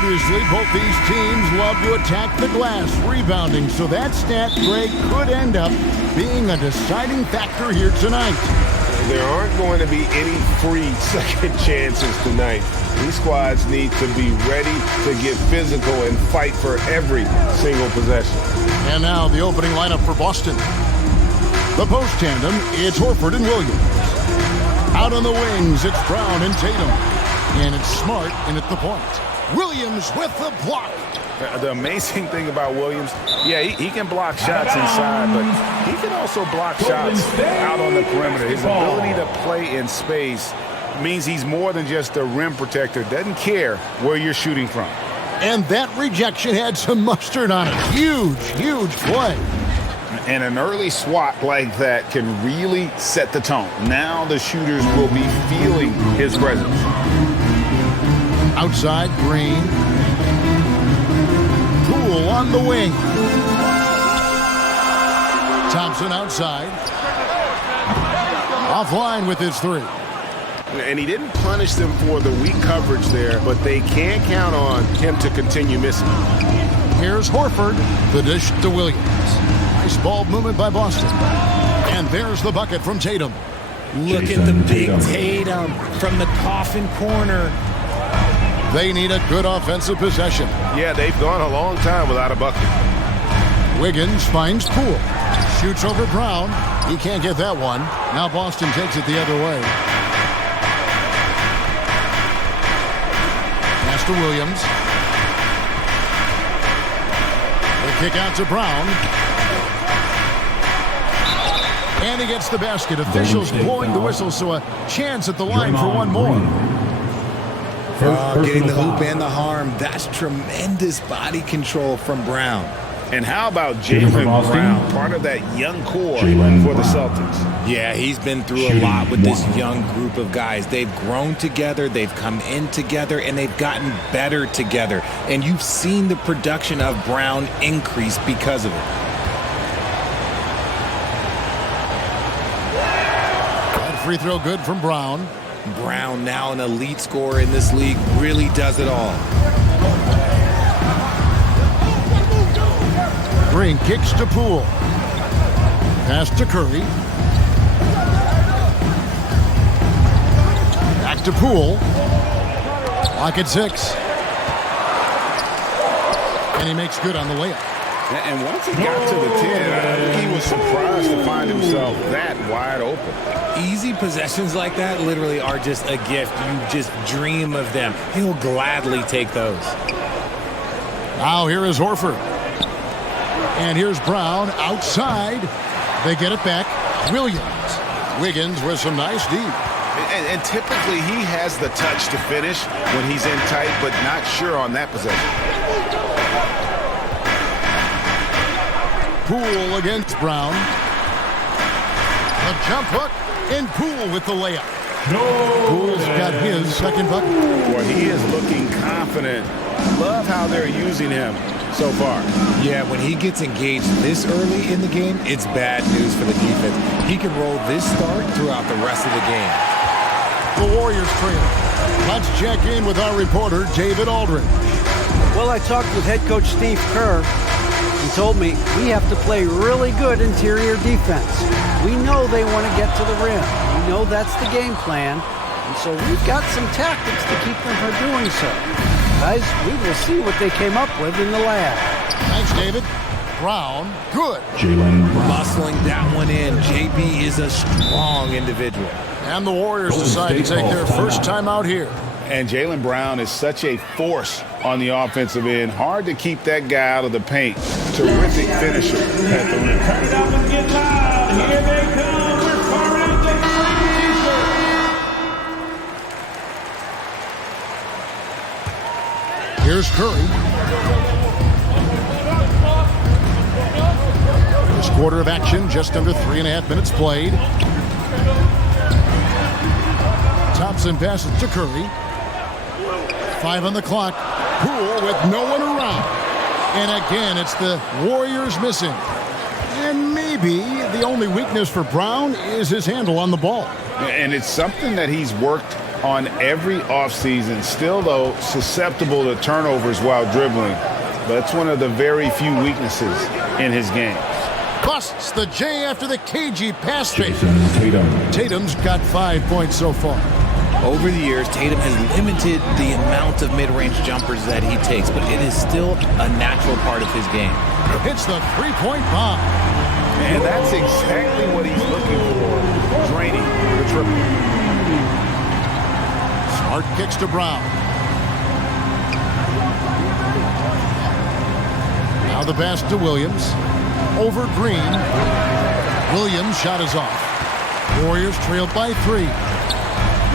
Obviously, both these teams love to attack the glass, rebounding, so that stat break could end up being a deciding factor here tonight. There aren't going to be any free second chances tonight. These squads need to be ready to get physical and fight for every single possession. And now the opening lineup for Boston. The post tandem, it's Horford and Williams. Out on the wings, it's Brown and Tatum. And it's Smart in at the point. Williams with the block. The amazing thing about Williams, yeah, he can block shots inside, but he can also block shots out on the perimeter. His ability to play in space means he's more than just a rim protector. Doesn't care where you're shooting from. And that rejection had some mustard on it. Huge play. And an early swat like that can really set the tone. Now the shooters will be feeling his presence. Outside, Green. Poole on the wing. Thompson outside. Offline with his three. And he didn't punish them for the weak coverage there, but they can count on him to continue missing. Here's Horford. The dish to Williams. Nice ball movement by Boston. And there's the bucket from Tatum. Look at the big Tatum from the coffin corner. They need a good offensive possession. Yeah, they've gone a long time without a bucket. Wiggins finds Poole. Shoots over Brown. He can't get that one. Now Boston takes it the other way. Pass to Williams. The kick out to Brown. And he gets the basket. Officials blowing the whistle, so a chance at the line for one more. Getting the hoop and the harm. That's tremendous body control from Brown. And how about Jaylen Brown, part of that young core for the Celtics? Yeah, he's been through a lot with this young group of guys. They've grown together, they've come in together, and they've gotten better together. And you've seen the production of Brown increase because of it. That free throw good from Brown. Brown, now an elite scorer in this league, really does it all. Green kicks to Poole. Pass to Curry. Back to Poole. Lock at 6. And he makes good on the layup. And once he got to the 10, I think he was surprised to find himself that wide open. Easy possessions like that literally are just a gift. You just dream of them. He'll gladly take those. Now here is Horford. And here's Brown outside. They get it back. Williams. Wiggins with some nice D. And typically he has the touch to finish when he's in tight, but not sure on that possession. Poole against Brown. A jump hook, and Poole with the layup. Poole's got his second bucket. Boy, he is looking confident. Love how they're using him so far. Yeah, when he gets engaged this early in the game, it's bad news for the defense. He can roll this start throughout the rest of the game. The Warriors trail. Let's check in with our reporter, David Aldridge. Well, I talked with head coach Steve Kerr. He told me we have to play really good interior defense. We know they want to get to the rim. We know that's the game plan. And so we've got some tactics to keep them from doing so. Guys, we will see what they came up with in the lab. Thanks, David. Brown, good. Muscling that one in. JB is a strong individual. And the Warriors decide to take their first time out here. And Jaylen Brown is such a force on the offensive end. Hard to keep that guy out of the paint. Terrific finisher at the rim. Turn it up and get loud. Here they come. We're firing the freezer. Here's Curry. First quarter of action, just under 3.5 minutes played. Thompson passes to Curry. 5 on the clock. Poole with no one around. And again, it's the Warriors missing. And maybe the only weakness for Brown is his handle on the ball. And it's something that he's worked on every offseason. Still, though, susceptible to turnovers while dribbling. But it's one of the very few weaknesses in his game. Busts the J after the cagey pass fake. Tatum's got 5 points so far. Over the years, Tatum has limited the amount of mid-range jumpers that he takes, but it is still a natural part of his game. Hits the three-point bomb. And that's exactly what he's looking for. Draining the triple. Smart kicks to Brown. Now the pass to Williams. Over Green. Williams' shot is off. Warriors trailed by 3.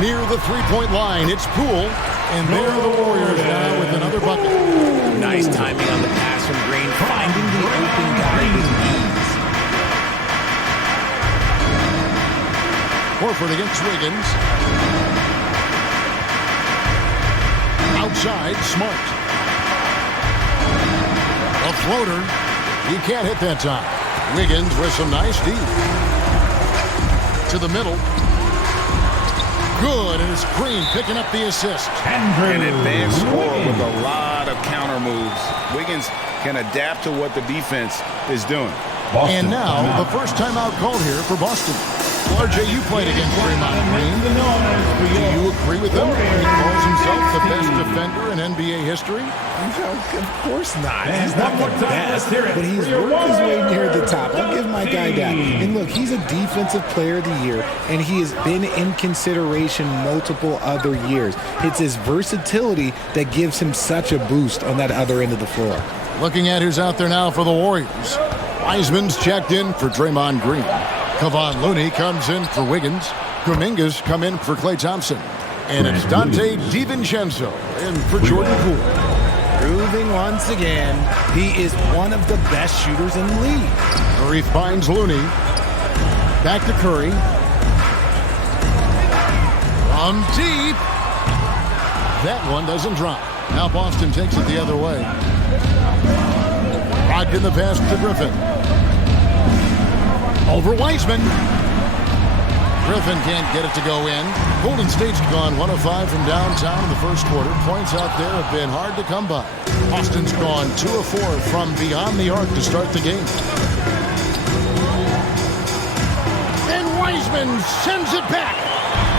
Near the three-point line, it's Poole. And there are the Warriors now with another bucket. Nice timing on the pass from Green, finding the open guy with ease. Horford against Wiggins. Outside, Smart. A floater. He can't hit that time. Wiggins with some nice D. To the middle. Good, and it's Green picking up the assist. An advanced score with a lot of counter moves. Wiggins can adapt to what the defense is doing. And now, the first timeout called here for Boston. Well, RJ, you played against Draymond Green. Do you agree with him? He calls himself the best defender in NBA history? Of course not. He's not the best, but he's worked his way near the top. I'll give my guy that. And look, he's a defensive player of the year, and he has been in consideration multiple other years. It's his versatility that gives him such a boost on that other end of the floor. Looking at who's out there now for the Warriors. Wiseman's checked in for Draymond Green. Kevon Looney comes in for Wiggins. Kuminga's come in for Klay Thompson. And it's Dante DiVincenzo in for Jordan Poole. Proving once again, he is one of the best shooters in the league. Curry finds Looney. Back to Curry. From deep. That one doesn't drop. Now Boston takes it the other way. Rocked in the pass to Griffin. Over Wiseman. Griffin can't get it to go in. Golden State's gone 1 of 5 from downtown in the first quarter. Points out there have been hard to come by. Boston's gone 2 of 4 from beyond the arc to start the game. And Wiseman sends it back.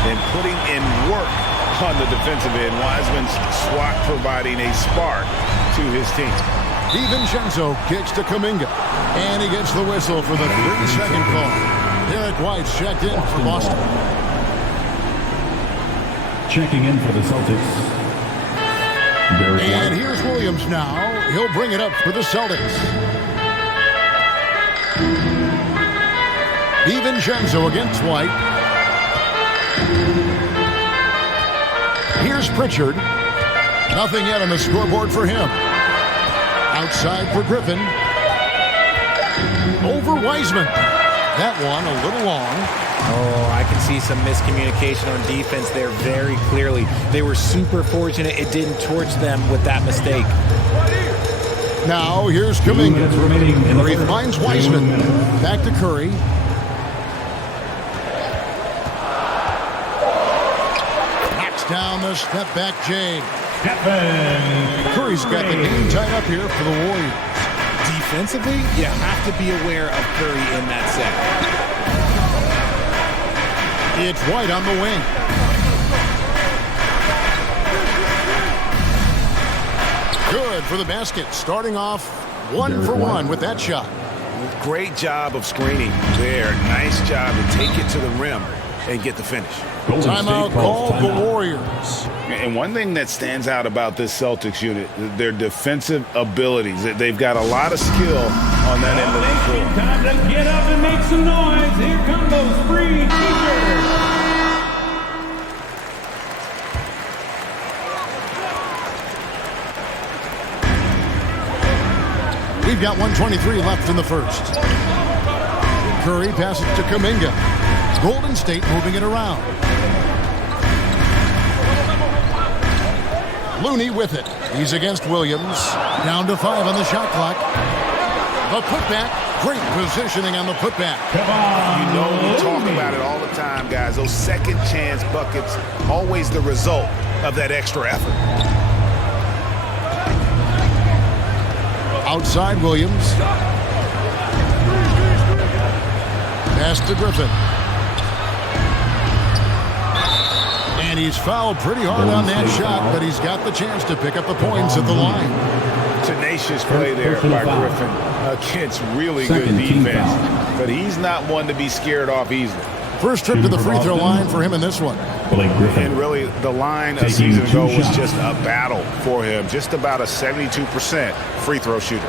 And putting in work on the defensive end. Wiseman's swat providing a spark to his team. DiVincenzo kicks to Kuminga. And he gets the whistle for the 30-second call. Derek White's checked in for Boston. Checking in for the Celtics. And here's Williams now. He'll bring it up for the Celtics. DiVincenzo against White. Here's Pritchard. Nothing yet on the scoreboard for him. Outside for Griffin. Over Wiseman. That one a little long. Oh, I can see some miscommunication on defense there very clearly. They were super fortunate it didn't torch them with that mistake. Now here's Kuminga. Curry finds Wiseman. Back to Curry. Knocks down the step back J. Curry's got the game tied up here for the Warriors. Defensively, you have to be aware of Curry in that set. It's White on the wing. Good for the basket. Starting off 1 for 1 with that shot. Great job of screening there. Nice job to take it to the rim and get the finish. Timeout called the Warriors. And one thing that stands out about this Celtics unit, their defensive abilities. They've got a lot of skill on that end of the floor. Time to get up and make some noise. Here come those free kickers. We've got 1:23 left in the first. Curry passes to Kuminga. Golden State moving it around. Looney with it. He's against Williams. Down to 5 on the shot clock. The putback Great positioning on the putback. You know, we talk about it all the time, guys. Those second chance buckets, always the result of that extra effort. Outside Williams. Pass to Griffin. And he's fouled pretty hard on that shot, but he's got the chance to pick up the points at the line. Tenacious play there by Griffin against really good defense. But he's not one to be scared off easily. First trip to the free throw line for him in this one. And really, the line a season ago was just a battle for him. Just about a 72% free throw shooter.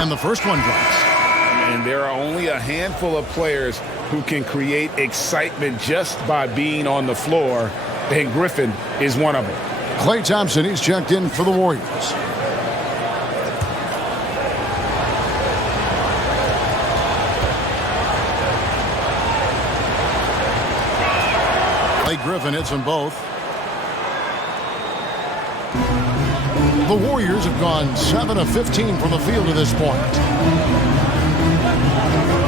And the first one drops. And there are only a handful of players who can create excitement just by being on the floor, and Griffin is one of them. Klay Thompson, he's checked in for the Warriors. Klay Griffin hits them both. The Warriors have gone 7 of 15 from the field to this point.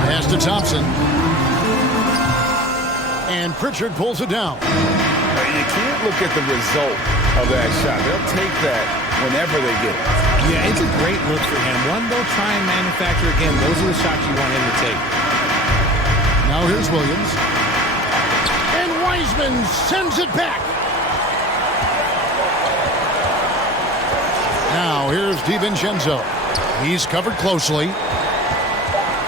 Pass to Thompson. And Pritchard pulls it down. You can't look at the result of that shot. They'll take that whenever they get it. Yeah, it's a great look for him. One they'll try and manufacture again. Those are the shots you want him to take. Now here's Williams. And Wiseman sends it back. Now here's DiVincenzo. He's covered closely.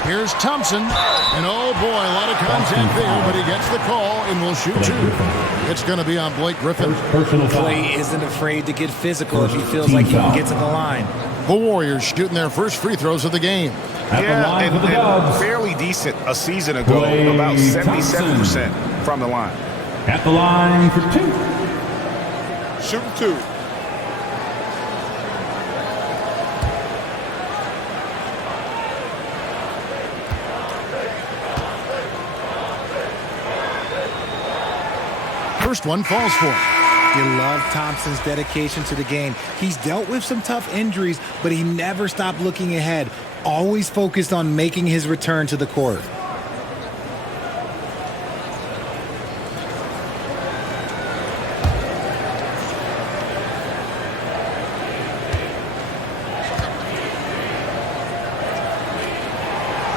Here's Thompson. And oh boy, a lot of contact there, but he gets the call and will shoot two. It's going to be on Blake Griffin. Klay isn't afraid to get physical if he feels like he can get to the line. The Warriors shooting their first free throws of the game. Yeah, and fairly decent a season ago, about 77% from the line. At the line for two. Shooting two. First one falls for him. You love Thompson's dedication to the game. He's dealt with some tough injuries, but he never stopped looking ahead, always focused on making his return to the court.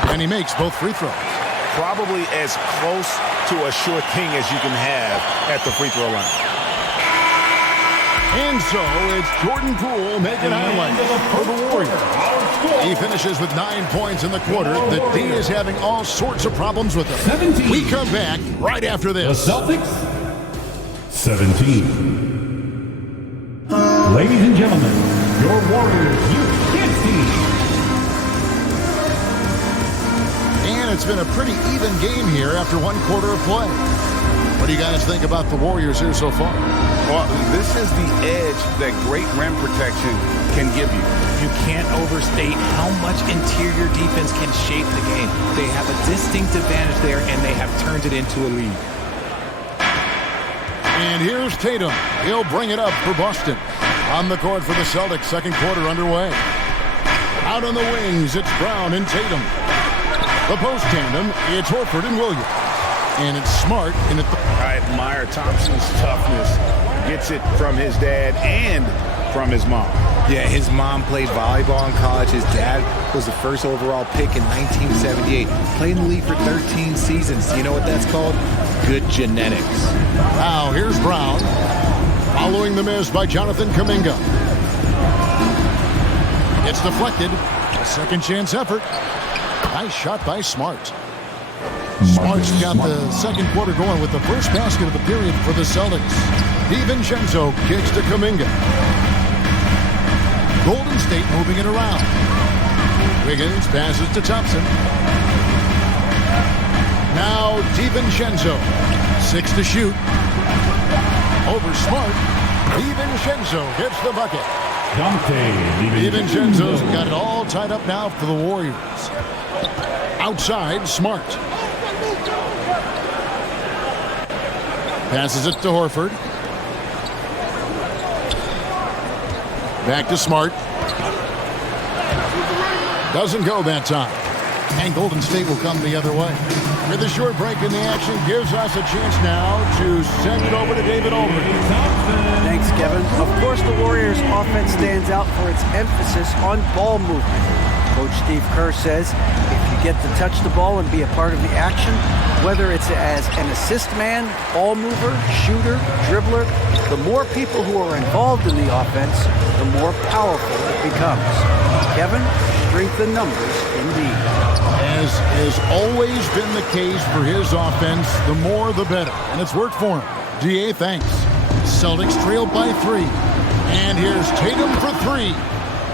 And he makes both free throws. Probably as close to a sure thing as you can have at the free throw line. And so it's Jordan Poole making highlights for the Warriors. He finishes with 9 points in the quarter. The D is having all sorts of problems with him. 17. We come back right after The this. Celtics, 17. Ladies and gentlemen, your Warriors Youth Kids team. And it's been a pretty even game here after one quarter of play. What do you guys think about the Warriors here so far? Well, this is the edge that great rim protection can give you. You can't overstate how much interior defense can shape the game. They have a distinct advantage there, and they have turned it into a lead. And here's Tatum. He'll bring it up for Boston. On the court for the Celtics, second quarter underway. Out on the wings, it's Brown and Tatum. The post tandem, it's Horford and Williams. And it's Smart in the... I admire Thompson's toughness. Gets it from his dad and from his mom. Yeah, his mom played volleyball in college. His dad was the first overall pick in 1978. Played in the league for 13 seasons. You know what that's called? Good genetics. Now, here's Brown. Following the miss by Jonathan Kuminga. It's deflected. A second chance effort. Nice shot by Smart. Smart's got the second quarter going with the first basket of the period for the Celtics. DiVincenzo kicks to Kuminga. Golden State moving it around. Wiggins passes to Thompson. Now DiVincenzo. 6 to shoot. Over Smart. DiVincenzo hits the bucket. DiVincenzo's got it all tied up now for the Warriors. Outside, Smart. Passes it to Horford. Back to Smart. Doesn't go that time. And Golden State will come the other way. With a short break in the action, gives us a chance now to send it over to David Aldridge. Thanks, Kevin. Of course, the Warriors' offense stands out for its emphasis on ball movement. Coach Steve Kerr says if you get to touch the ball and be a part of the action, whether it's as an assist man, ball mover, shooter, dribbler, the more people who are involved in the offense, the more powerful it becomes. Kevin, strength in numbers indeed. As has always been the case for his offense, the more the better. And it's worked for him. DA, thanks. Celtics trail by 3. And here's Tatum for 3.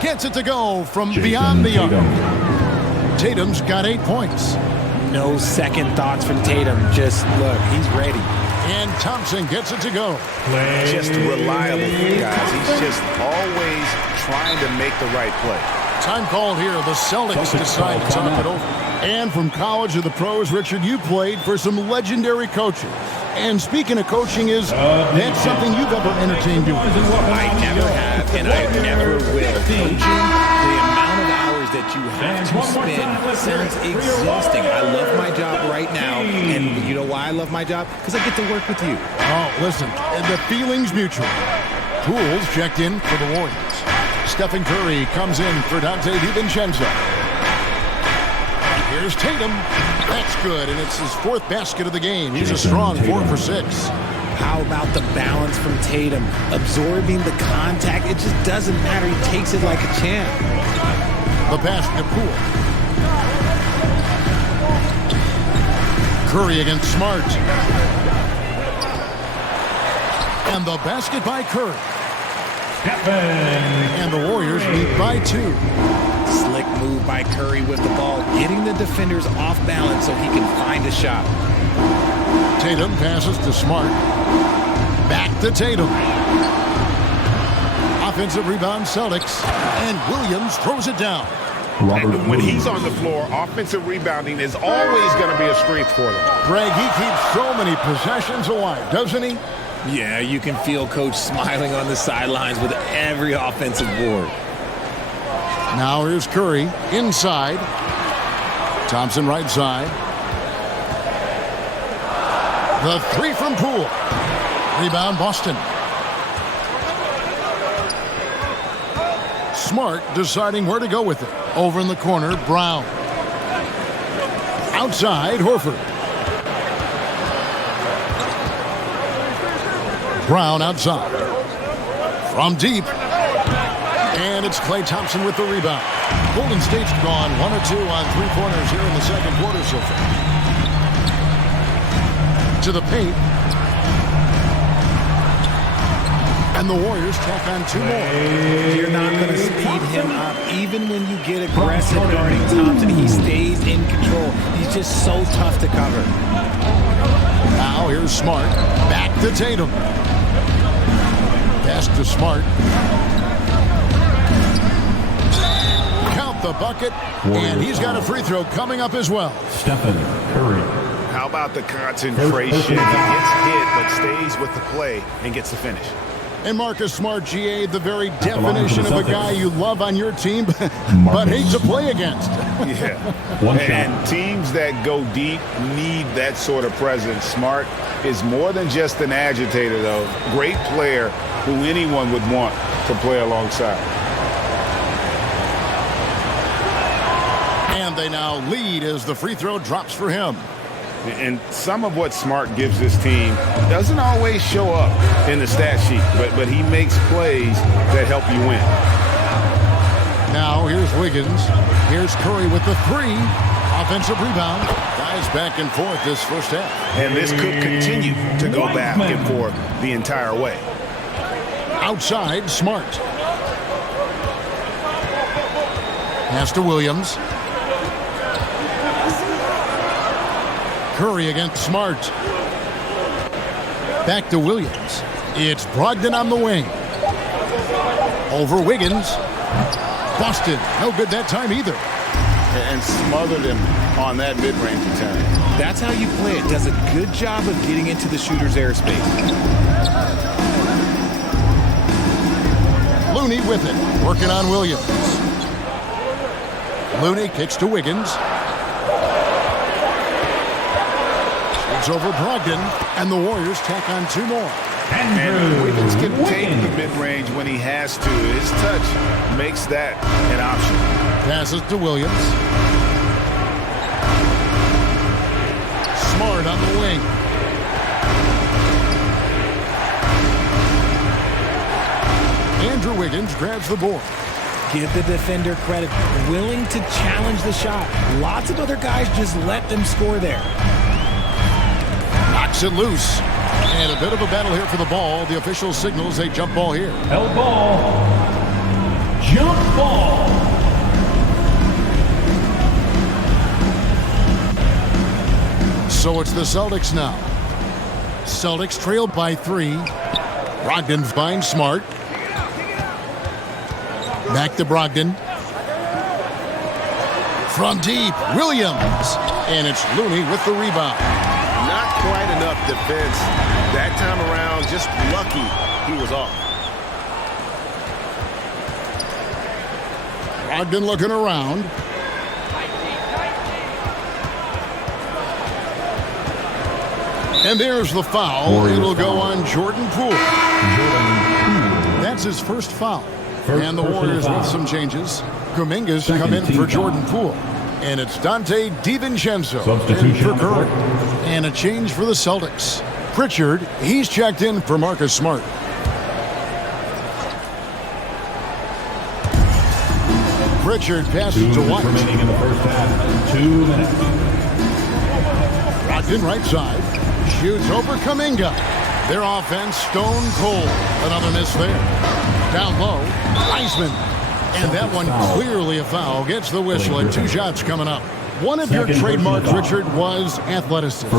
Gets it to go from beyond the arc. Tatum's got 8 points. No second thoughts from Tatum. Just look, he's ready. And Thompson gets it to go. Just reliable, guys. He's just always trying to make the right play. Time called here. The Celtics decide to talk it over. And from college to the pros, Richard, you played for some legendary coaches. And speaking of coaching, that's something you've ever entertained doing? I never have, and I never will. Coaching, the amount of hours that you have to spend sounds exhausting. I love my job right now, and you know why I love my job? Because I get to work with you. Oh, listen, the feeling's mutual. Pools checked in for the Warriors. Stephen Curry comes in for Dante DiVincenzo. Here's Tatum. That's good, and it's his 4th basket of the game. He's a strong 4 for 6. How about the balance from Tatum? Absorbing the contact, it just doesn't matter. He takes it like a champ. The pass to Poole. Curry against Smart. And the basket by Curry. And the Warriors lead by 2. Slick move by Curry with the ball, getting the defenders off balance so he can find a shot. Tatum passes to Smart. Back to Tatum. Offensive rebound, Celtics. And Williams throws it down. When he's on the floor, offensive rebounding is always going to be a strength for them. Greg, he keeps so many possessions alive, doesn't he? Yeah, you can feel Coach smiling on the sidelines with every offensive board. Now here's Curry inside. Thompson right side. The 3 from Poole. Rebound Boston. Smart deciding where to go with it. Over in the corner, Brown. Outside, Horford. Brown outside. From deep. And it's Klay Thompson with the rebound. Golden State's gone 1 or 2 on 3-pointers here in the second quarter so far. To the paint. And the Warriors tack on 2 more. You're not going to speed him up. Even when you get aggressive guarding Thompson, he stays in control. He's just so tough to cover. Now here's Smart. Back to Tatum. Pass to Smart. Count the bucket. And he's got a free throw coming up as well. Stephen Curry. How about the concentration? He gets hit, but stays with the play and gets the finish. And Marcus Smart, GA, the very definition of a guy you love on your team, but hate to play against. Yeah. And teams that go deep need that sort of presence. Smart is more than just an agitator, though. Great player who anyone would want to play alongside. And they now lead as the free throw drops for him. And some of what Smart gives this team doesn't always show up in the stat sheet, but he makes plays that help you win. Now here's Wiggins. Here's Curry with the 3. Offensive rebound. Guys back and forth this first half. And this could continue to go back and forth the entire way. Outside, Smart. Pass to Williams. Curry against Smart. Back to Williams. It's Brogdon on the wing. Over Wiggins. Boston. No good that time either. and smothered him on that mid-range attempt. That's how you play it. Does a good job of getting into the shooter's airspace. Looney with it, working on Williams. Looney kicks to Wiggins. It's over Brogdon, and the Warriors tack on 2 more. And Wiggins can take the mid-range when he has to. His touch makes that an option. Passes to Williams. Smart on the wing. Andrew Wiggins grabs the board. Give the defender credit. Willing to challenge the shot. Lots of other guys just let them score there. Knocks it loose. And a bit of a battle here for the ball. The official signals a jump ball here. Held ball. Jump ball. So it's the Celtics now. Celtics trailed by 3. Brogdon finds Smart. Back to Brogdon. From deep, Williams. And it's Looney with the rebound. Not quite enough defense that time around. Just lucky he was off. Brogdon looking around. And there's the foul. It'll go on Jordan Poole. That's his first foul. And the Warriors with some changes. Kuminga's come in for Jordan Poole. And it's Dante DiVincenzo in for Curry. And a change for the Celtics. Pritchard, he's checked in for Marcus Smart. Pritchard passes to White. Remaining in the first half. 2 minutes. Brogdon right side. Shoots over Kuminga. Their offense stone cold. Another miss there. Down low, Iceman. And that one clearly a foul. Gets the whistle and 2 shots coming up. One of your trademarks, Richard, was athleticism.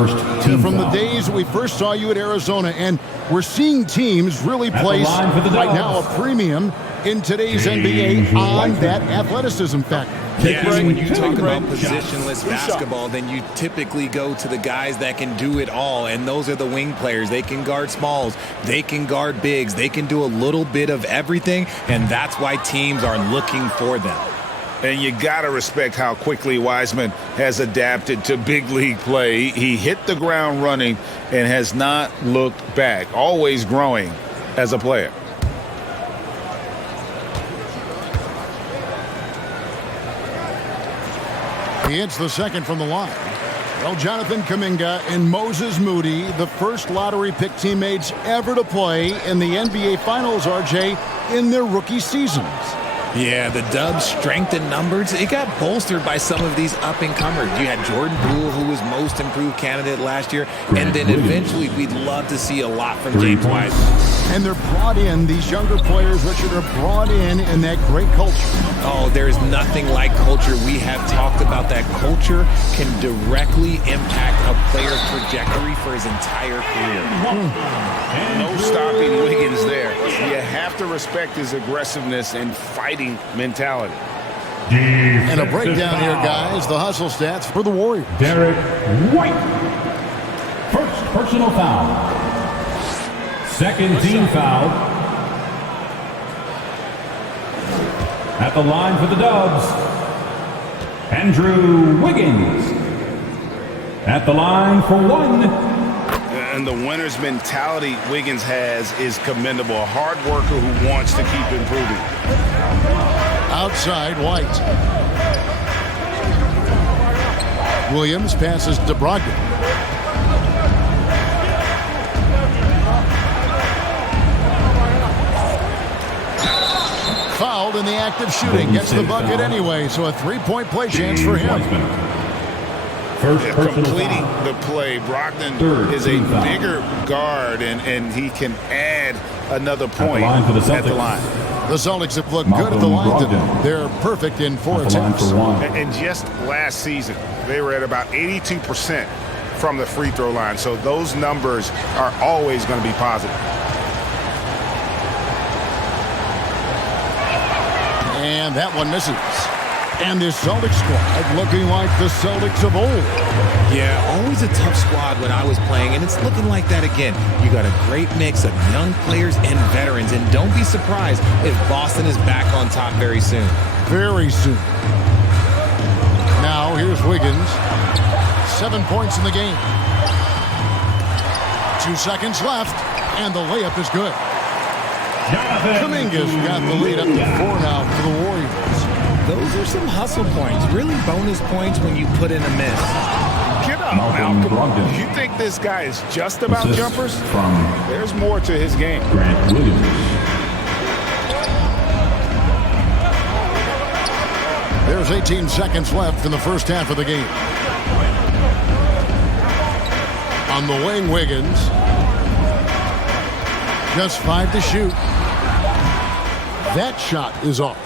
From the days we first saw you at Arizona, and we're seeing teams really place right now a premium in today's NBA on that athleticism factor. Yes, when you talk about positionless basketball, then you typically go to the guys that can do it all, and those are the wing players. They can guard smalls, they can guard bigs, they can do a little bit of everything, and that's why teams are looking for them. And you got to respect how quickly Wiseman has adapted to big league play. He hit the ground running and has not looked back, always growing as a player. He hits the second from the line. Well, Jonathan Kuminga and Moses Moody, the first lottery pick teammates ever to play in the NBA Finals, RJ, in their rookie seasons. Yeah, the Dubs' strength in numbers, it got bolstered by some of these up-and-comers. You had Jordan Poole, who was most improved candidate last year, and then eventually we'd love to see a lot from James Wiseman. And they're brought in, these younger players, Richard, are brought in that great culture. Oh, there's nothing like culture. We have talked about that culture can directly impact a player's trajectory for his entire career. No stopping Wiggins there. You have to respect his aggressiveness and fighting mentality. And a breakdown here, guys. The hustle stats for the Warriors. Derek White. First personal foul. Second team foul. At the line for the Dubs, Andrew Wiggins. At the line for 1. And the winner's mentality Wiggins has is commendable. A hard worker who wants to keep improving. Outside, White. Williams passes to Brogdon. Fouled in the act of shooting. Gets the bucket anyway, so a three-point play chance for him. Completing the play. Brogdon is a bigger guard, and he can add another point at the line. The Celtics have looked good at the line. They're perfect in 4 attempts. And just last season, they were at about 82% from the free throw line. So those numbers are always going to be positive. And that one misses. And this Celtics squad looking like the Celtics of old. Yeah, always a tough squad when I was playing, and it's looking like that again. You got a great mix of young players and veterans, and don't be surprised if Boston is back on top very soon. Very soon. Now, here's Wiggins. 7 points in the game. 2 seconds left, and the layup is good. Kuminga's got the lead up to 4 now for the Warriors. Those are some hustle points, really bonus points when you put in a miss. Get up, Malcolm. You think this guy is just about jumpers? There's more to his game. Grant Williams. There's 18 seconds left in the first half of the game. On the wing, Wiggins. Just 5 to shoot. That shot is off.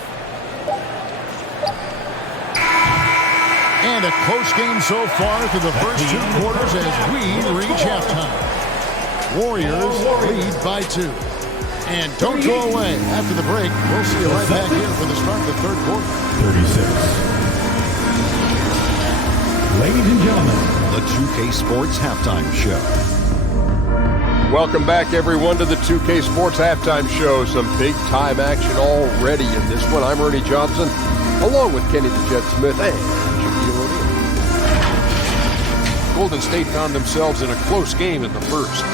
And a close game so far through the first 2 quarters as we reach halftime. Warriors lead by 2. And don't go away. After the break, we'll see you right back here for the start of the third quarter. 36. Ladies and gentlemen, the 2K Sports Halftime Show. Welcome back, everyone, to the 2K Sports Halftime Show. Some big-time action already in this one. I'm Ernie Johnson, along with Kenny the Jet Smith and Shaquille O'Neal. Golden State found themselves in a close game in the first.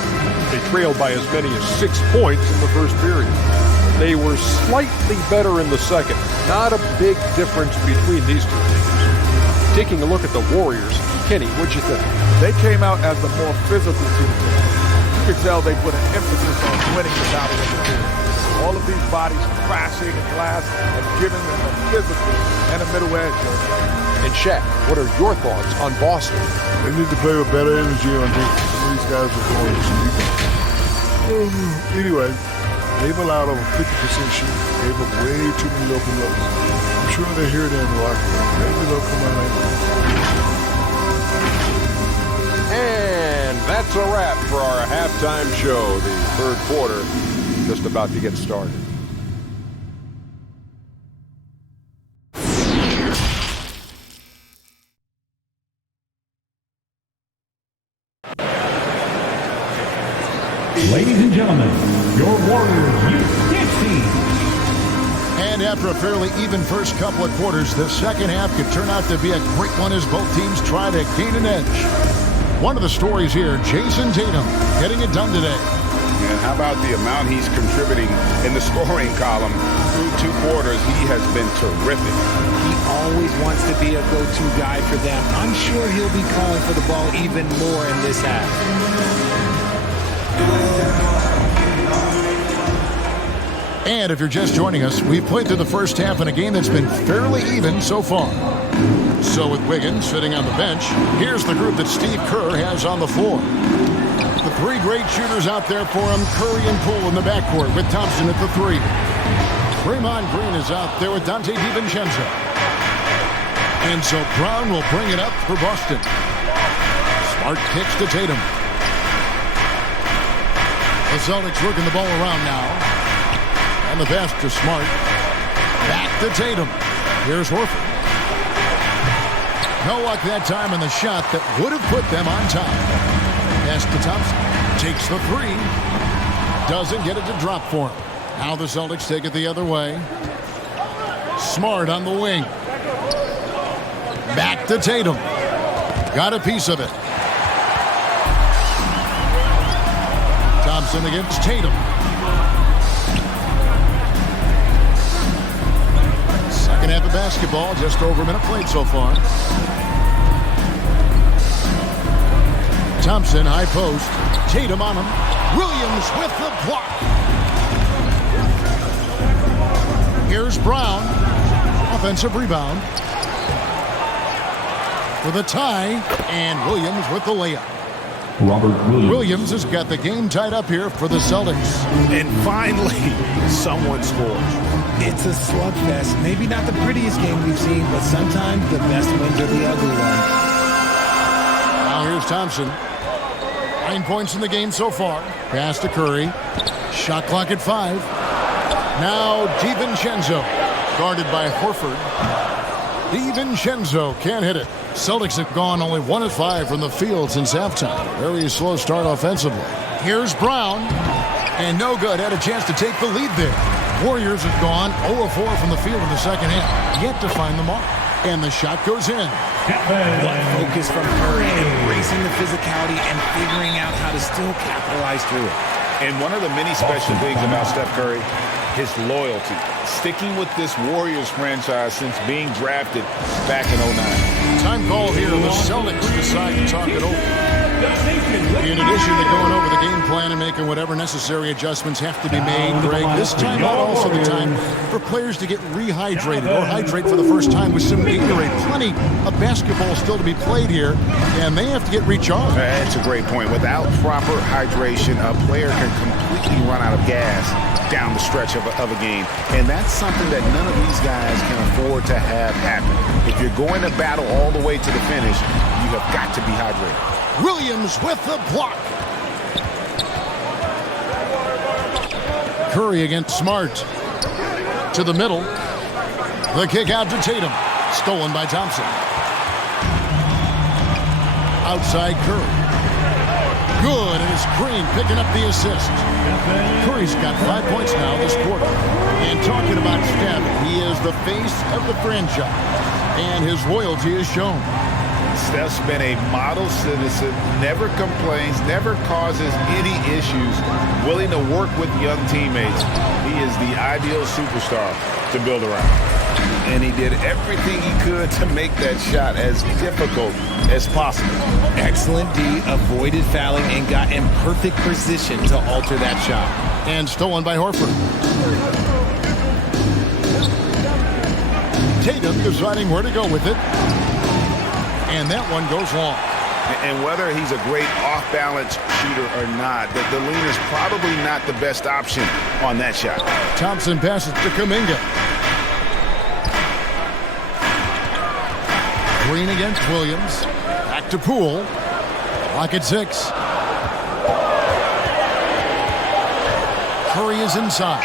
They trailed by as many as 6 points in the first period. They were slightly better in the second. Not a big difference between these two teams. Taking a look at the Warriors, Kenny, what'd you think? They came out as the more physical team. You could tell they put an emphasis on winning the battle of the field. All of these bodies crashing and glass and giving them a physical and a middle edge. And Shaq, what are your thoughts on Boston? They need to play with better energy on defense. These guys are going to anyway, they've allowed over 50% shooting. Gave up way too many open looks. I'm sure they hear that in the locker room. Maybe they'll come out anyway. And that's a wrap for our halftime show. The third quarter just about to get started. ladies and gentlemen, your Warriors Youth Dance Team. And after a fairly even first couple of quarters, the second half could turn out to be a great one as both teams try to gain an edge. One of the stories here, Jason Tatum getting it done today. And how about the amount he's contributing in the scoring column? Through 2 quarters, he has been terrific. He always wants to be a go-to guy for them. I'm sure he'll be calling for the ball even more in this half. And if you're just joining us, we've played through the first half in a game that's been fairly even so far. So with Wiggins sitting on the bench, here's the group that Steve Kerr has on the floor. The 3 great shooters out there for him, Curry and Poole in the backcourt with Thompson at the 3. Draymond Green is out there with Dante DiVincenzo. And so Brown will bring it up for Boston. Smart kicks to Tatum. The Celtics working the ball around now. And the pass to Smart. Back to Tatum. Here's Horford. No luck that time in the shot that would have put them on top. Pass to Thompson. Takes the 3. Doesn't get it to drop for him. Now the Celtics take it the other way. Smart on the wing. Back to Tatum. Got a piece of it. Thompson against Tatum. Second half of basketball, just over a minute played so far. Thompson, high post. Tatum on him. Williams with the block. Here's Brown. Offensive rebound. For the tie. And Williams with the layup. Robert Williams. Williams has got the game tied up here for the Celtics. And finally, someone scores. It's a slugfest. Maybe not the prettiest game we've seen, but sometimes the best wins are the ugly ones. Now here's Thompson. 9 points in the game so far. Pass to Curry. Shot clock at 5. Now DiVincenzo, guarded by Horford. DiVincenzo can't hit it. Celtics have gone only 1 of 5 from the field since halftime. Very slow start offensively. Here's Brown. And no good. Had a chance to take the lead there. Warriors have gone 0 of 4 from the field in the second half. Yet to find the mark. And the shot goes in. What focus from Curry, embracing the physicality and figuring out how to still capitalize through it. And one of the many special things about Steph Curry, his loyalty. Sticking with this Warriors franchise since being drafted back in 09. Time call here. The Celtics decide to talk it over. In addition to going over the game plan and making whatever necessary adjustments have to be made, Greg, this time out also the time for players to get rehydrated or hydrate for the first time with some Gatorade. Plenty of basketball still to be played here, and they have to get recharged. That's a great point. Without proper hydration, a player can completely run out of gas down the stretch of a game. And that's something that none of these guys can afford to have happen. If you're going to battle all the way to the finish, you have got to be hydrated. Williams with the block. Curry against Smart. To the middle. The kick out to Tatum. Stolen by Thompson. Outside Curry. Good, and it's Green picking up the assist. Curry's got 5 points now this quarter. And talking about Steph, he is the face of the franchise. And his loyalty is shown. Steph's been a model citizen, never complains, never causes any issues, willing to work with young teammates. He is the ideal superstar to build around. And he did everything he could to make that shot as difficult as possible. Excellent D, avoided fouling, and got in perfect position to alter that shot. And stolen by Horford. Tatum deciding where to go with it. And that one goes long. And whether he's a great off-balance shooter or not, the lean is probably not the best option on that shot. Thompson passes to Kuminga. Green against Williams. Back to Poole. Clock at 6. Curry is inside.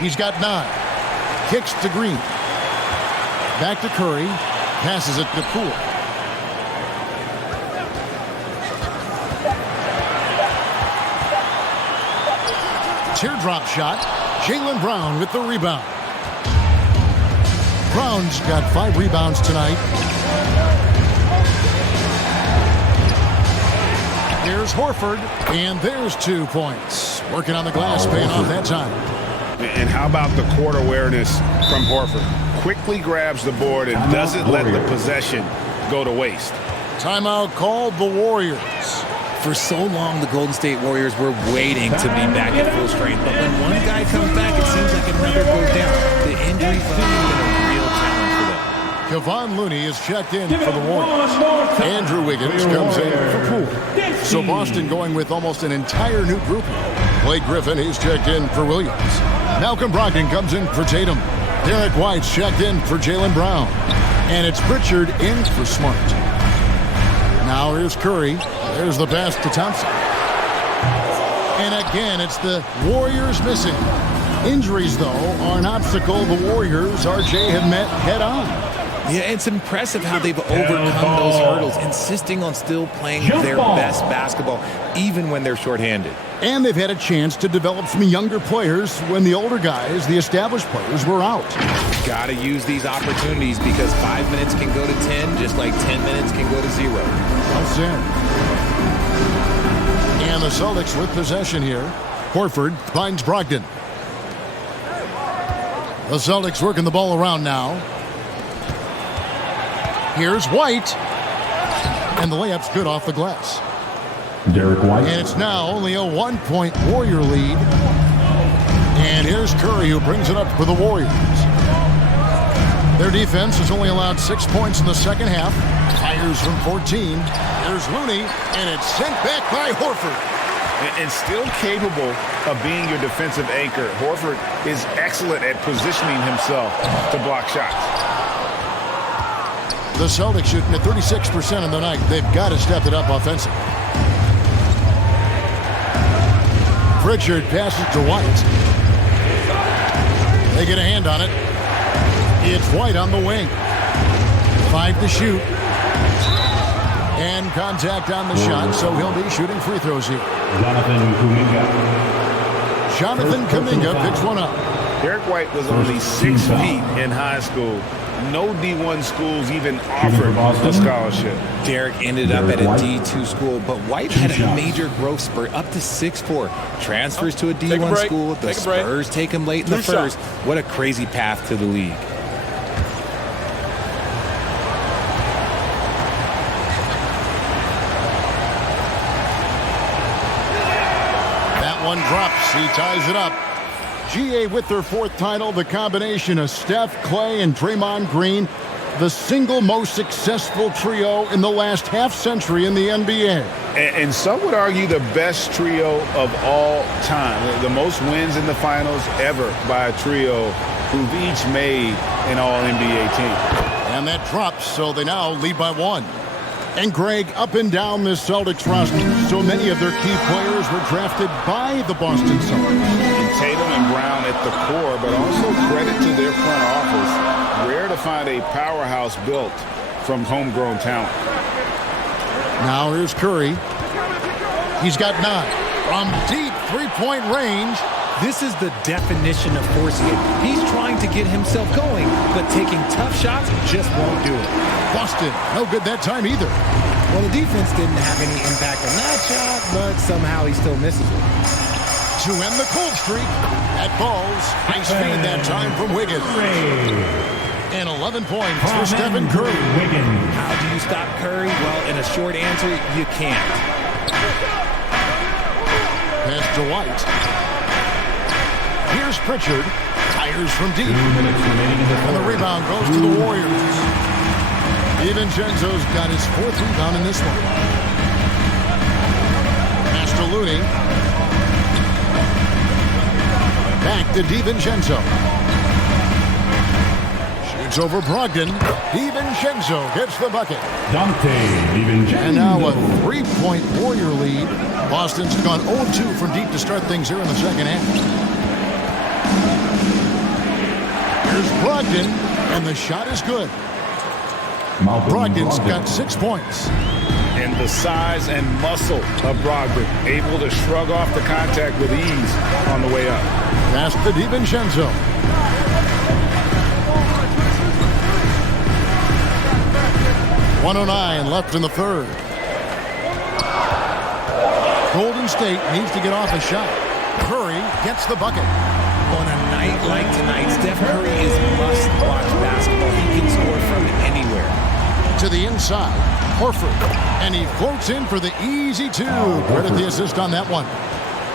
He's got 9. Kicks to Green. Back to Curry. Passes it to Poole. Teardrop shot. Jaylen Brown with the rebound. Brown's got 5 rebounds tonight. Here's Horford, and there's 2 points. Working on the glass, paying off that time. And how about the court awareness from Horford? Quickly grabs the board and doesn't let the possession go to waste. Timeout called the Warriors. For so long, the Golden State Warriors were waiting to be back at full strength. But when one guy comes back, it seems like another goes down. The injury bug has been a real challenge for them. Kevon Looney is checked in for the Warriors. Andrew Wiggins comes in for Poole. So Boston going with almost an entire new group. Blake Griffin, he's checked in for Williams. Malcolm Brogdon comes in for Tatum. Derek White's checked in for Jaylen Brown. And it's Pritchard in for Smart. Now here's Curry. There's the pass to Thompson. And again, it's the Warriors missing. Injuries, though, are an obstacle the Warriors, RJ, have met head-on. Yeah, it's impressive how they've overcome those hurdles, insisting on still playing their best basketball, even when they're shorthanded. And they've had a chance to develop some younger players when the older guys, the established players, were out. Got to use these opportunities because 5 minutes can go to 10, just like 10 minutes can go to 0. Well said. And the Celtics with possession here. Horford finds Brogdon. The Celtics working the ball around now. Here's White. And the layup's good off the glass. Derek White. And it's now only a 1-point Warrior lead. And here's Curry, who brings it up for the Warriors. Their defense has only allowed 6 points in the second half. Fires from 14. There's Looney, and it's sent back by Horford. And still capable of being your defensive anchor, Horford is excellent at positioning himself to block shots. The Celtics shooting at 36% in the night. They've got to step it up offensively. Pritchard passes to White. They get a hand on it. It's White on the wing. 5 to shoot. And contact on the shot, so he'll be shooting free throws here. Jonathan Kuminga picks one up. Derek White was only 6 feet in high school. No D1 schools even offered a scholarship. Derek ended up at a D2 school, but White had a major growth spurt up to 6'4". Transfers to a D1 school. The Spurs take him late in the first. What a crazy path to the league. That one drops. He ties it up. GA with their 4th title, the combination of Steph, Clay, and Draymond Green, the single most successful trio in the last half-century in the NBA. And some would argue the best trio of all time. The most wins in the finals ever by a trio who've each made an All-NBA team. And that drops, so they now lead by 1. And Greg, up and down this Celtics roster, so many of their key players were drafted by the Boston Celtics. And Tatum and Brown at the core, but also credit to their front office. Rare to find a powerhouse built from homegrown talent. Now here's Curry. He's got 9. From deep three-point range. This is the definition of forcing it. He's trying to get himself going, but taking tough shots just won't do it. Boston, no good that time either. Well, the defense didn't have any impact on that shot, but somehow he still misses it. To end the cold streak, that falls. Nice feed that time from Wiggins. And 11 points for Stephen Curry. How do you stop Curry? Well, in a short answer, you can't. Pass to White. Here's Pritchard. Fires from deep. And the rebound goes to the Warriors. DiVincenzo's got his 4th rebound in this one. Pass to Looney. Back to DiVincenzo. Shoots over Brogdon. DiVincenzo gets the bucket. And now a 3-point Warrior lead. Boston's gone 0-2 from deep to start things here in the second half. Here's Brogdon, and the shot is good. Brogdon's got 6 points. And the size and muscle of Brogdon, able to shrug off the contact with ease on the way up. Pass to DiVincenzo. .109 left in the third. Golden State needs to get off a shot. Curry gets the bucket. On a night like tonight, Steph Curry is must-watch basketball. He can score from anywhere. To the inside, Horford, and he floats in for the easy 2. Credit the assist on that one.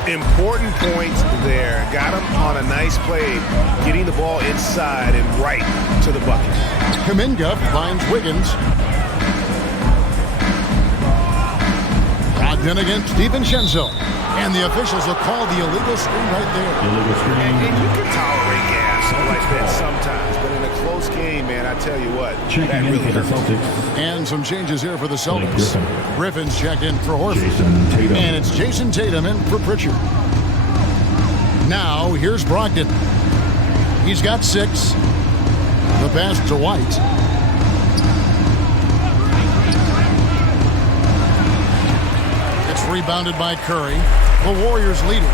Important points there. Got him on a nice play, getting the ball inside and right to the bucket. Kuminga finds Wiggins. Brogdon against DiVincenzo. And the officials will call the illegal screen right there. And you can tolerate gas like that sometimes, but in a close game, man, I tell you what, that really hurts. And some changes here for the Celtics. Griffin's checked in for Horford. And it's Jason Tatum in for Pritchard. Now, here's Brogdon. He's got 6. The pass to White. It's rebounded by Curry. The Warriors lead it.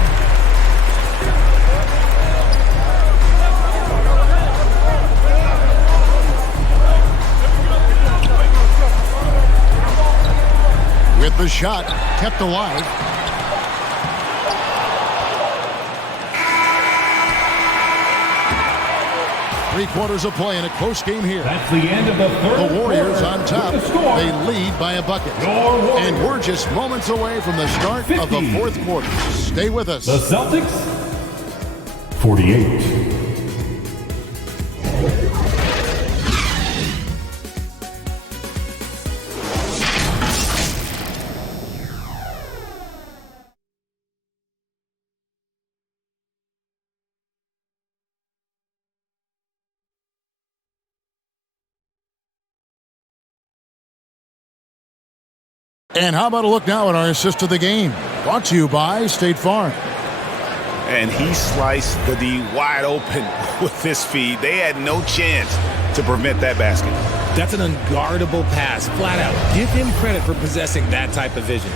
With the shot kept alive. Three-quarters of play in a close game here. That's the end of the third. The Warriors quarter. on top. They lead by a bucket. And we're just moments away from the start 50. of the 4th quarter. Stay with us. The Celtics, 48. And how about a look now at our assist of the game? Brought to you by State Farm. And he sliced the D wide open with his feed. They had no chance to prevent that basket. That's an unguardable pass, flat out. Give him credit for possessing that type of vision.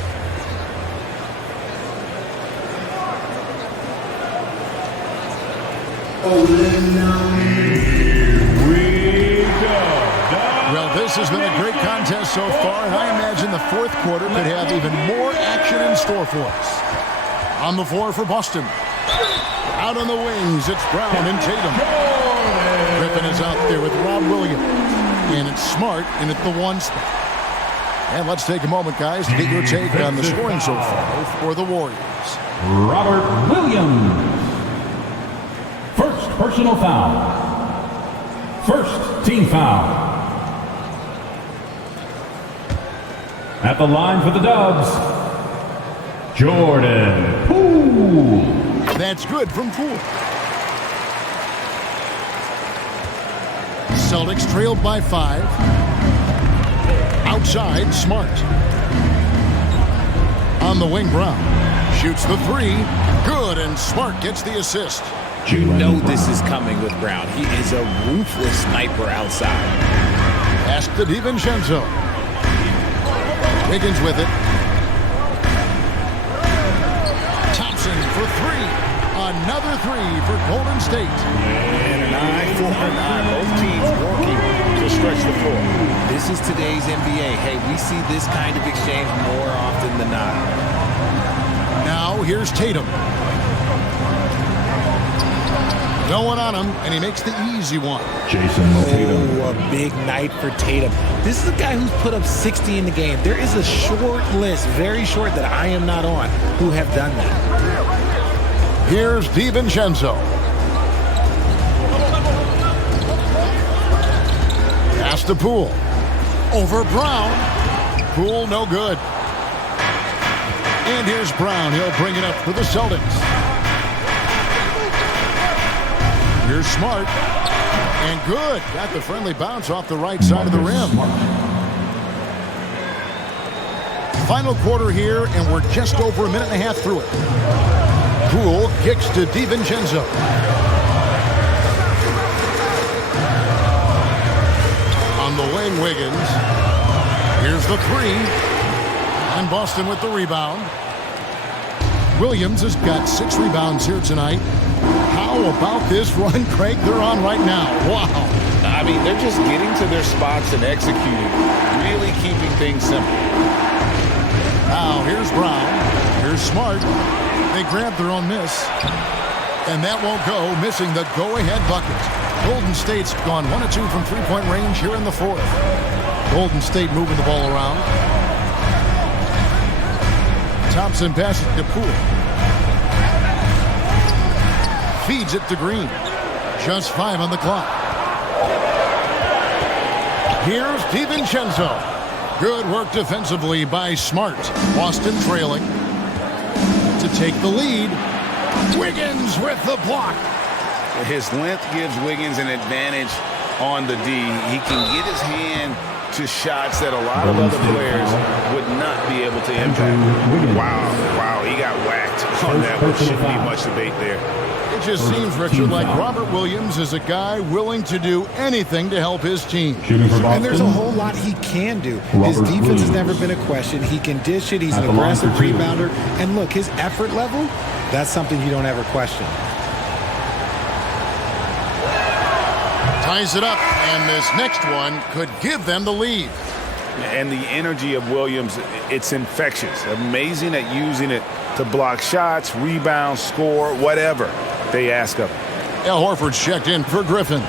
Well, this has been a great contest so far, and I imagine the fourth quarter could have even more action in store for us. On the floor for Boston. Out on the wings, it's Brown and Tatum. Griffin is out there with Rob Williams. And it's Smart in at the 1 spot. And let's take a moment, guys, to get your take on the scoring so far for the Warriors. Robert Williams. First personal foul. First team foul. At the line for the Dubs, Jordan Poole. That's good from Poole. Celtics trailed by 5. Outside, Smart. On the wing, Brown. Shoots the 3. Good, and Smart gets the assist. You know this is coming with Brown. He is a ruthless sniper outside. Pass to DiVincenzo. Wiggins with it. Thompson for 3. Another 3 for Golden State. And an eye for an eye. Both teams working to stretch the floor. This is today's NBA. Hey, we see this kind of exchange more often than not. Now here's Tatum. No one on him, and he makes the easy one. Oh, a big night for Tatum. This is a guy who's put up 60 in the game. There is a short list, very short, that I am not on, who have done that. Here's DiVincenzo. Pass to Poole. Over Brown. Poole, no good. And here's Brown. He'll bring it up for the Celtics. Here's Smart. And good. Got the friendly bounce off the right side of the rim. Final quarter here, and we're just over a minute and a half through it. Poole kicks to DiVincenzo. On the wing, Wiggins. Here's the 3. And Boston with the rebound. Williams has got 6 rebounds here tonight. How about this run, Craig, they're on right now? Wow. I mean, they're just getting to their spots and executing. Really keeping things simple. Now, here's Brown. Here's Smart. They grab their own miss. And that won't go, missing the go-ahead bucket. Golden State's gone 1 of 2 from three-point range here in the fourth. Golden State moving the ball around. Thompson passes to Poole. Feeds it to Green. Just 5 on the clock. Here's DiVincenzo. Good work defensively by Smart. Boston trailing to take the lead. Wiggins with the block. His length gives Wiggins an advantage on the D. He can get his hand to shots that a lot of other players would not be able to impact. Wow, he got whacked on that, which shouldn't be much debate there. It just seems, Richard, like Robert Williams is a guy willing to do anything to help his team. And there's a whole lot he can do. His defense has never been a question. He can dish it. He's an aggressive rebounder. And look, his effort level, that's something you don't ever question. Ties it up, and this next one could give them the lead. And the energy of Williams, it's infectious. Amazing at using it to block shots, rebound, score, whatever they ask of him. Al Horford's checked in for Griffin.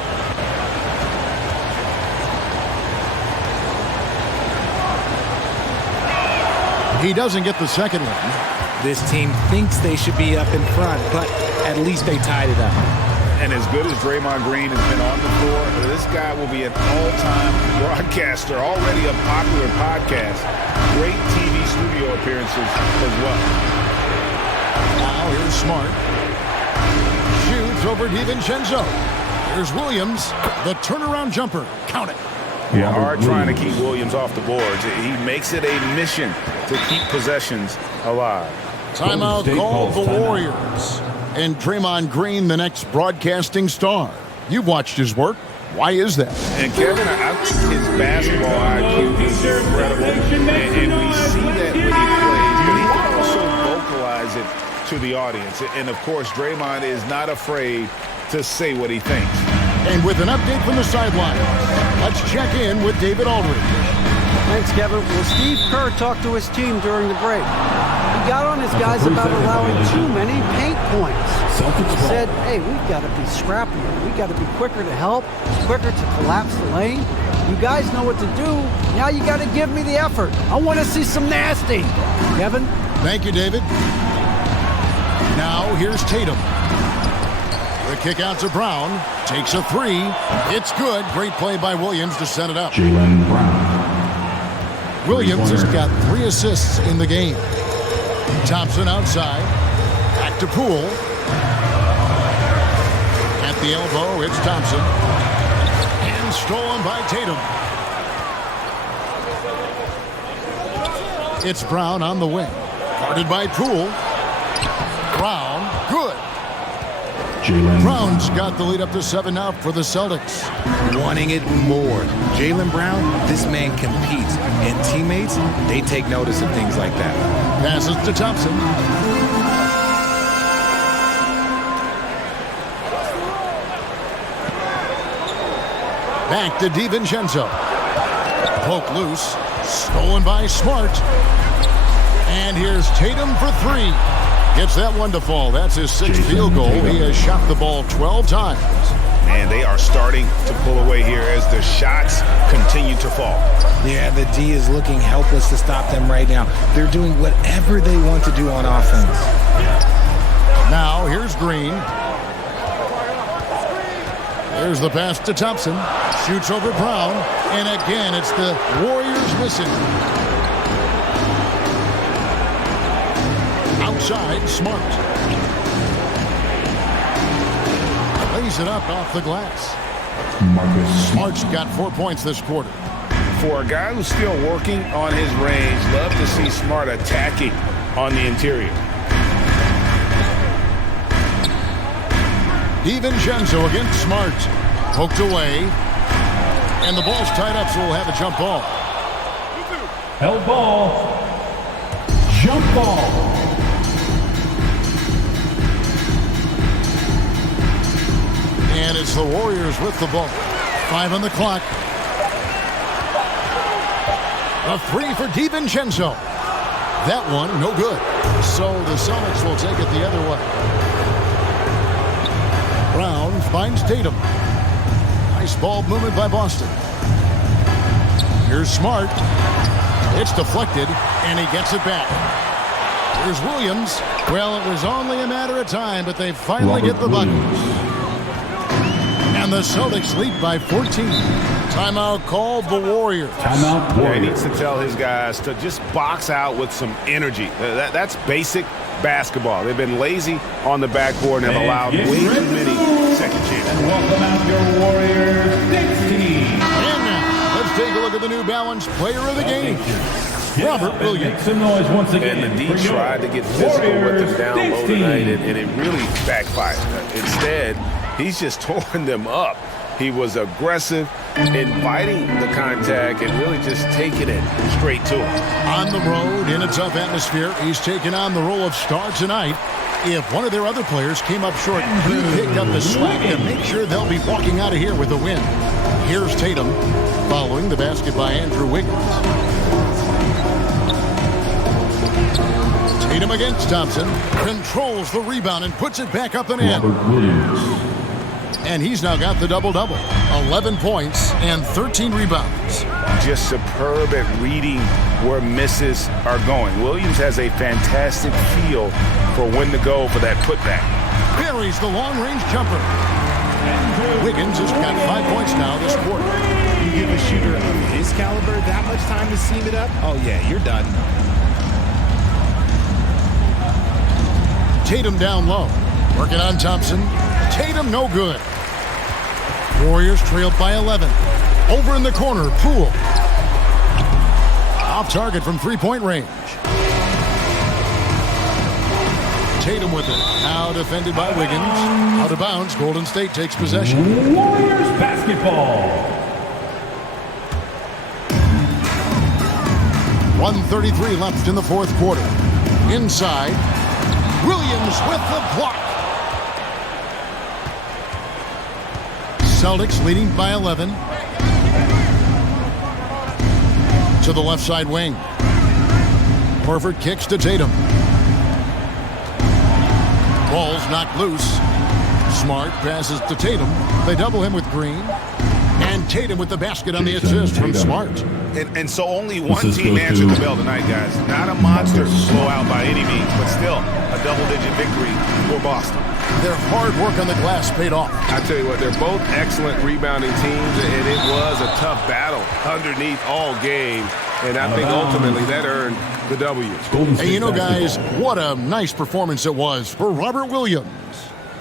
He doesn't get the second one. This team thinks they should be up in front, but at least they tied it up. And as good as Draymond Green has been on the floor, this guy will be an all-time broadcaster, already a popular podcast. Great TV studio appearances as well. Now here's Smart. Shoots over DiVincenzo. Here's Williams. The turnaround jumper. Count it. Yeah, hard trying to keep Williams off the boards. He makes it a mission to keep possessions alive. Timeout called the Warriors. and Draymond Green the next broadcasting star. You've watched his work. Why is that? And Kevin, I think his basketball IQ is incredible. And we see that when he plays. But he can also vocalize it to the audience. And, of course, Draymond is not afraid to say what he thinks. And with an update from the sideline, let's check in with David Aldridge. Thanks, Kevin. Well, Steve Kerr talked to his team during the break. He got on his guys about allowing too many paint points. He said, hey, we've got to be scrappier. We've got to be quicker to help, quicker to collapse the lane. You guys know what to do. Now you got to give me the effort. I want to see some nasty. Kevin? Thank you, David. Now here's Tatum. The kick out to Brown. Takes a three. It's good. Great play by Williams to set it up. Jaylen Brown. Williams has got 3 assists in the game. Thompson outside. Back to Poole. At the elbow, it's Thompson. And stolen by Tatum. It's Brown on the wing. Guarded by Poole. Brown, good. Brown's got the lead up to 7 now for the Celtics. Wanting it more. Jaylen Brown, this man competes. And teammates, they take notice of things like that. Passes to Thompson. Back to DiVincenzo. Poke loose. Stolen by Smart. And here's Tatum for 3. Gets that one to fall. That's his 6th field goal. He has shot the ball 12 times. And they are starting to pull away here as the shots continue to fall. Yeah, the D is looking helpless to stop them right now. They're doing whatever they want to do on offense. Now, here's Green. There's the pass to Thompson. Shoots over Brown. And again, it's the Warriors missing. Outside, Smart. Lays it up off the glass. Smart's got 4 points this quarter. For a guy who's still working on his range, love to see Smart attacking on the interior. DiVincenzo against Smart. Poked away. And the ball's tied up, so we'll have a jump ball. Held ball. Jump ball. And it's the Warriors with the ball. 5 on the clock. A 3 for DiVincenzo. That one, no good. So the Celtics will take it the other way. Brown finds Tatum. Nice ball movement by Boston. Here's Smart. It's deflected, and he gets it back. Here's Williams. Well, it was only a matter of time, but they finally get the bucket. And the Celtics lead by 14. Timeout called the Warriors. Timeout Yeah, Warriors. he needs to tell his guys to just box out with some energy. That's basic basketball. They've been lazy on the backboard and have allowed way too many second chances. Welcome out your Warriors Knicks team. And now, let's take a look at the New Balance Player of the Game. Robert Williams. Make some noise once again. And the D tried to get physical with them down low tonight, and it really backfired. Instead, he's just torn them up. He was aggressive, inviting the contact, and really just taking it straight to him. On the road, in a tough atmosphere, he's taking on the role of star tonight. If one of their other players came up short, he picked up the slack to make sure they'll be walking out of here with a win. Here's Tatum, following the basket by Andrew Wiggins. Tatum against Thompson, controls the rebound and puts it back up and in. Robert Williams. And he's now got the double-double. 11 points and 13 rebounds. Just superb at reading where misses are going. Williams has a fantastic feel for when to go for that putback. Buries the long-range jumper. Wiggins has got 5 points now this quarter. You give a shooter of his caliber that much time to seam it up? Oh, yeah, you're done. Tatum down low. Working on Thompson. Tatum no good. Warriors trailed by 11. Over in the corner, Poole. Off target from three-point range. Tatum with it. Now defended by Wiggins. Out of bounds. Golden State takes possession. Warriors basketball. 1:33 left in the fourth quarter. Inside. Williams with the block. Celtics leading by 11. To the left side wing. Horford kicks to Tatum. Ball's knocked loose. Smart passes to Tatum. They double him with Green. And Tatum with the basket on the assist from Smart. And so only one team answered the bell tonight, guys. Not a monster blowout by any means, but still a double-digit victory for Boston. Their hard work on the glass paid off. I tell you what, they're both excellent rebounding teams, and it was a tough battle underneath all game. And I think ultimately that earned the W. And you know, guys, what a nice performance it was for Robert Williams.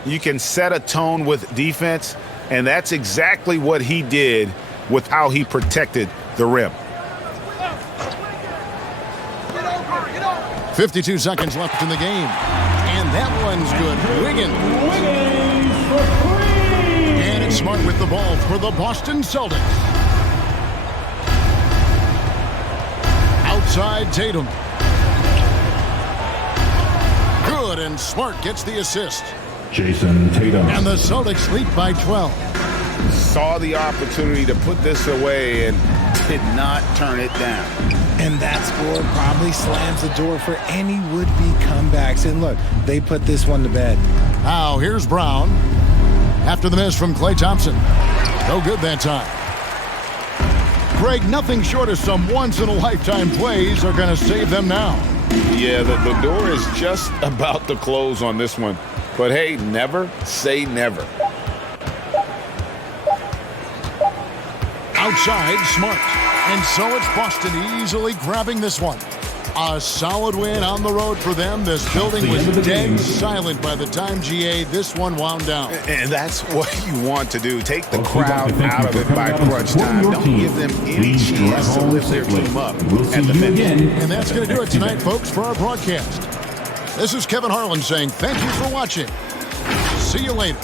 You can set a tone with defense, and that's exactly what he did with how he protected the rim. 52 seconds left in the game. And that one's good. Wiggins. And it's Smart with the ball for the Boston Celtics. Outside Tatum. Good, and Smart gets the assist. Jason Tatum. And the Celtics lead by 12. Saw the opportunity to put this away and did not turn it down. And that score probably slams the door for any would-be comebacks. And look, they put this one to bed. Now here's Brown. After the miss from Klay Thompson. No good that time. Greg, nothing short of some once-in-a-lifetime plays are going to save them now. Yeah, the door is just about to close on this one. But hey, never say never. Outside, Smart. And so it's Boston easily grabbing this one. A solid win on the road for them. This building was dead silent by the time, GA, this one wound down. And that's what you want to do. Take the crowd out of it by crunch time. Don't give them any chance to lift their team up at the finish. And that's going to do it tonight, folks, for our broadcast. This is Kevin Harlan saying thank you for watching. See you later.